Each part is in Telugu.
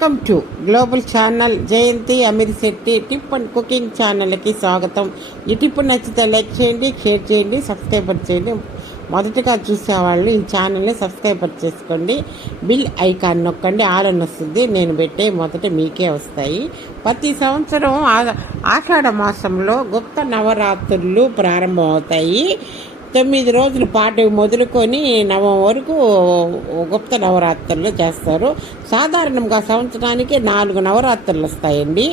Welcome to global channel Jayanti Amirsetty tip and cooking ఛానల్కి స్వాగతం. ఈ టిప్ నచ్చితే లైక్ చేయండి, షేర్ చేయండి, సబ్స్క్రైబర్ చేయండి. మొదటగా చూసేవాళ్ళు ఈ ఛానల్ని సబ్స్క్రైబర్ చేసుకోండి, బిల్ ఐకాన్ నొక్కండి, ఆల్ అని వస్తుంది. నేను పెట్టే మొదట మీకే వస్తాయి. ప్రతి సంవత్సరం ఆషాఢ మాసంలో గుప్త నవరాత్రులు ప్రారంభమవుతాయి. 9 రోజుల పాటు మొదలుకొని నవం వరకు గుప్త నవరాత్రులు చేస్తారు. సాధారణంగా సంవత్సరానికి 4 నవరాత్రులు వస్తాయండి.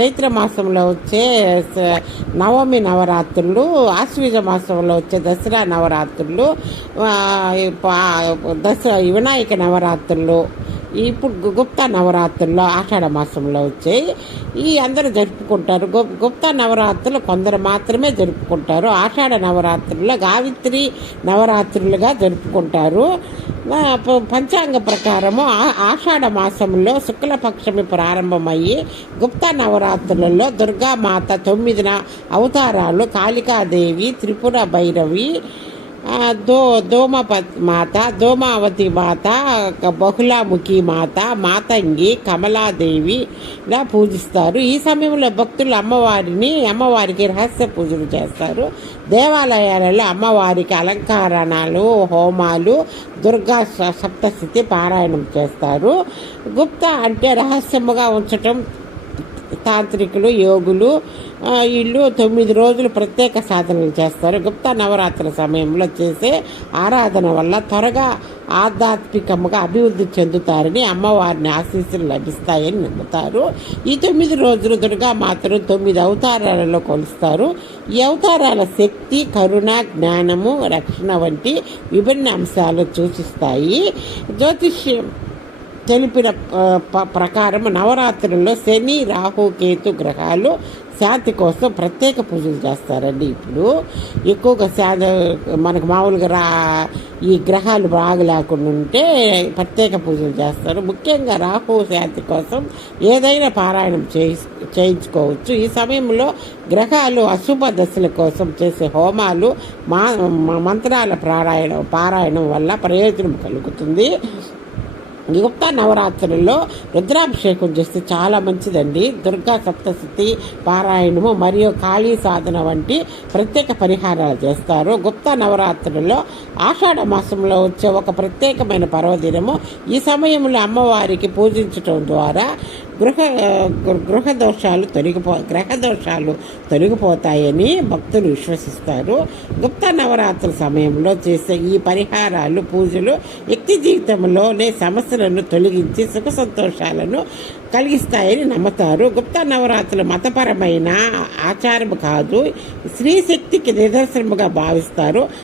చైత్ర మాసంలో వచ్చే నవమి నవరాత్రులు, ఆశ్వీజ మాసంలో వచ్చే దసరా నవరాత్రులు, వినాయక నవరాత్రులు, ఇప్పుడు గుప్తా నవరాత్రుల్లో ఆషాఢ మాసంలో వచ్చాయి. ఈ అందరూ జరుపుకుంటారు. గుప్తా నవరాత్రులు కొందరు మాత్రమే జరుపుకుంటారు. ఆషాఢ నవరాత్రుల్లో గావిత్రి నవరాత్రులుగా జరుపుకుంటారు. పంచాంగ ప్రకారము ఆషాఢ మాసంలో శుక్లపక్షమి ప్రారంభమయ్యి గుప్తా నవరాత్రులలో దుర్గామాత 9 అవతారాలు, కాళికాదేవి, త్రిపుర భైరవి, ధూమావతి మాత, బహుళాముఖి మాత, మాతంగి, కమలాదేవి ఇలా పూజిస్తారు. ఈ సమయంలో భక్తులు అమ్మవారికి రహస్య పూజలు చేస్తారు. దేవాలయాలలో అమ్మవారికి అలంకరణలు, హోమాలు, దుర్గా సప్తశతి పారాయణం చేస్తారు. గుప్త అంటే రహస్యముగా ఉంచటం. తాంత్రికులు, యోగులు వీళ్ళు 9 రోజులు ప్రత్యేక సాధనలు చేస్తారు. గుప్తా నవరాత్రుల సమయంలో చేసే ఆరాధన వల్ల త్వరగా ఆధ్యాత్మికంగా అభివృద్ధి చెందుతారని, అమ్మవారిని ఆశీస్సులు లభిస్తాయని నమ్ముతారు. ఈ 9 రోజులు దుర్గామాతను 9 అవతారాలలో కొలుస్తారు. ఈ అవతారాల శక్తి, కరుణ, జ్ఞానము, రక్షణ వంటి విభిన్న అంశాలు సూచిస్తాయి. జ్యోతిష్యం తెలిపిన ప్రకారం నవరాత్రుల్లో శని, రాహు, కేతు గ్రహాలు శాంతి కోసం ప్రత్యేక పూజలు చేస్తారండి. ఇప్పుడు ఎక్కువగా మనకు మామూలుగా ఈ గ్రహాలు బాగా లేకుండా ఉంటే ప్రత్యేక పూజలు చేస్తారు. ముఖ్యంగా రాహు శాంతి కోసం ఏదైనా పారాయణం చేయించుకోవచ్చు. ఈ సమయంలో గ్రహాలు అశుభ దశల కోసం చేసే హోమాలు, మంత్రాల పారాయణం వల్ల ప్రయోజనం కలుగుతుంది. గుప్తా నవరాత్రుల్లో రుద్రాభిషేకం చేస్తే చాలా మంచిదండి. దుర్గా సప్తశతి పారాయణము మరియు కాళీ సాధన వంటి ప్రత్యేక పరిహారాలు చేస్తారు. గుప్తా నవరాత్రుల్లో ఆషాఢ మాసంలో వచ్చే ఒక ప్రత్యేకమైన పర్వదినము. ఈ సమయంలో అమ్మవారికి పూజించటం ద్వారా గ్రహ దోషాలు తొలగిపోతాయని భక్తులు విశ్వసిస్తారు. గుప్తా నవరాత్రుల సమయంలో చేసే ఈ పరిహారాలు, పూజలు వ్యక్తి జీవితంలోనే సమస్యలను తొలగించి సుఖ సంతోషాలను కలిగిస్తాయని నమ్ముతారు. గుప్తా నవరాత్రులు మతపరమైన ఆచారం కాదు, స్త్రీ శక్తికి నిదర్శనముగా భావిస్తారు.